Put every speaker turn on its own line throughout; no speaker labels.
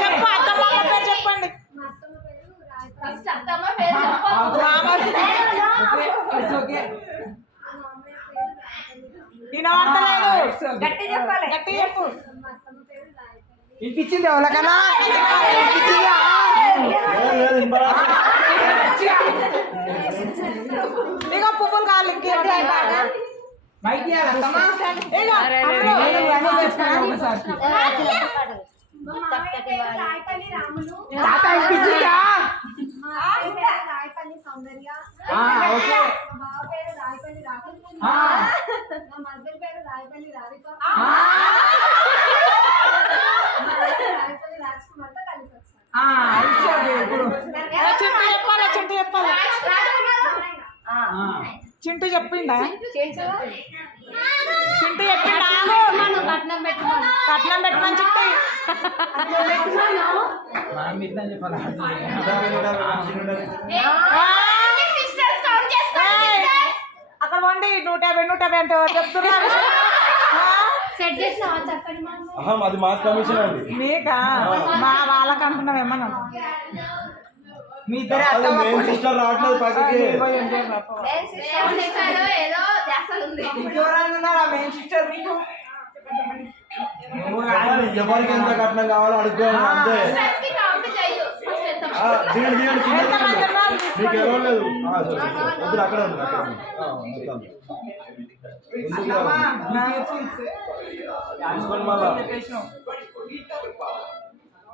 చెప్పు అత్తమ్మ పేరు చెప్పండి. వినబడతలేదు
గట్టి చెప్పాలి
గట్టి చెప్పు
వినిపించింది ఎవరికన్నా వినిపించిందా
ఇక పువ్వులు కావాలి ఇంకేం కావాలి
మైక్ అత్తమ్మ?
రాయపల్లి సౌందర్య
ఆ, ఓకే
మా బావ పేరు రాయపల్లి రాహుల్
ఆ,
మా మదర్ పేరు రాయపల్లి రాధిక.
ఆ,
రాయపల్లి రాజ్ కుమార్తో కలిసి వచ్చాను
ఆ, అయిపోయింది ఇప్పుడు.
చింటూ చెప్పాలి చింటూ చెప్పాలి?
ఆ,
చింటూ చెప్పిండా
కట్నం
పెట్టమని ఏయ్! అక్కడ వండి నూట యాభై నూట యాభై అంటే చెప్తున్నారు?
మాకు
అది మా కమిషన్ అండి.
మీకా? మా వాళ్ళకి అంటున్నాం ఏమన్నా.
మీ ఇద్దరే
సిస్టర్ రావట్లేదు పక్కకి.
మెయిన్ సిస్టర్ కాదు.
ఎవరికి ఎంత కట్నం కావాలో అంతే దిగండి దిగండి కింద దిగండి. మీకు ఎవరు లేదు. వద్దురు, అక్కడే ఉంది. తీసుకోండి మళ్ళా.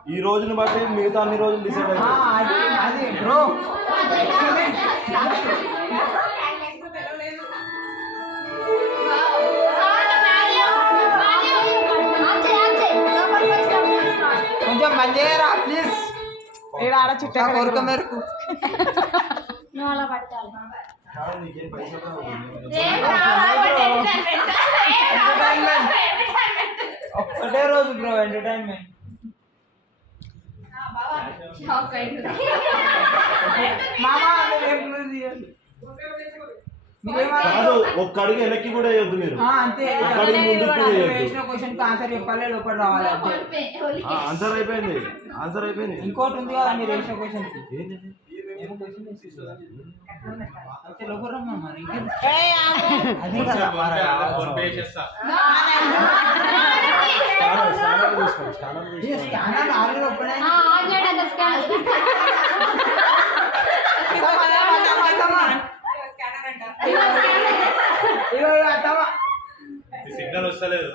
ఈ రోజుని బట్టి మిగతా అన్ని రోజులు డిసైడ్
ఆ, కొంచెం బంద్ చేయరా ప్లీజ్
ఈడ ఆడ చుట్టూ
నా కోరిక మేరకు
నువ్వు అలా పట్టాలి
కాదు, నీకేం పైసలు రావు.
రేపు రావాలి ఎంటర్టైన్మెంట్ రేపు రావాలి ఎంటర్టైన్మెంట్
ఒక్కటే రోజు బ్రో ఎంటర్టైన్మెంట్
షాక్ అయింది
మామా
కాదు ఒక్క అడుగు వెనక్కి కూడా వేయొద్దు మీరు.
ఆ, అంతే.
ఒక్క అడుగు ముందుకు కూడా వేయొద్దు.
వేసిన క్వశ్చన్కి ఆన్సర్ చెప్పాలి లోపల రావాలి అంతే.
ఆన్సర్ అయిపోయింది. ఆన్సర్ అయిపోయింది.
ఇంకోటి ఉంది కదా మీరు వేసిన
క్వశ్చన్కి?
ఏమో క్వశ్చన్ అయితే లోపల రమ్మని మరి ఇంకేం?
ఏయ్, ఆగు.
అదే కదా మరి.
స్కానర్ స్కానర్ తీసుకోండి స్కానర్
ఏ,
తీసుకోండి
స్కానర్ ఆల్రెడీ ఓపెన్ అయింది.
ఆన్ చేయడం స్కాన్
ఇదిగో అత్తమ్మ, అత్తమ్మ, అత్తమ్మ. ఇదిగో, ఇదిగో అత్తమ్మ.
సిగ్నల్ వస్తలేదు.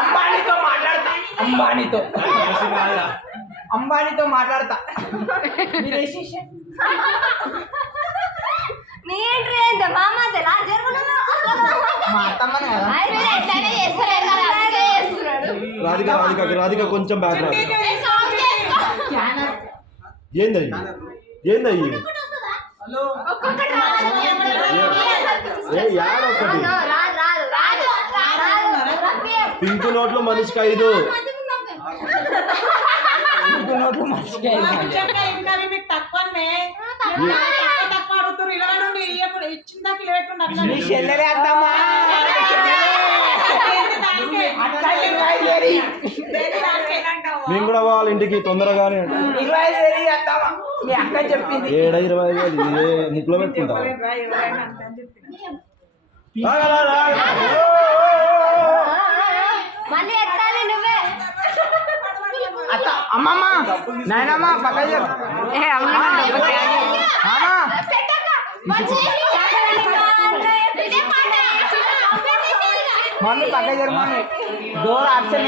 అంబానీతో మాట్లాడతా. అంబానీతో. అంబానీతో మాట్లాడతా. మీరు వేసేసి
నీ ఎంట్రీ ఏంది? మామది లా జరుగును
మా అత్తమ్మనే కదా.
ఆయన ఎట్లనే చేస్తారు కదా? అందుకే చేస్తున్నాడు.
రాధిక రాధిక రాధిక కొంచెం బ్యాక్ రాధిక
ఏ సాంగ్ చేసుకో
స్కానర్
ఏంది అయ్యి ఏంది అయ్యి
హలో
ఒక్కొక్కటి రాదు
ఏ యాడ్ ఒకటి
ఇరవై నుండి ఇయ్యప్పుడు ఇచ్చిన దాకా ఇరవై ఎట్టు అట్లా
నీ చెల్లెలే అత్తమ్మా. అట్లా ఇరవై ఐదు వేలు.
మేము కూడా పోవాలి ఇంటికి తొందరగానే ఏడ ఇరవై ఐదు వేలు ఇది ముక్కులో పెట్టుకుంటా.
మళ్ళీ ఎత్తాలి నువ్వే
అత్త అమ్మమ్మ నాయనమ్మ పక్క చెప్పు మామ
పెట్టక మంచి ఇదే పాట
మమ్మీ పక్క జరు మమ్మీ డోర్ అర్చన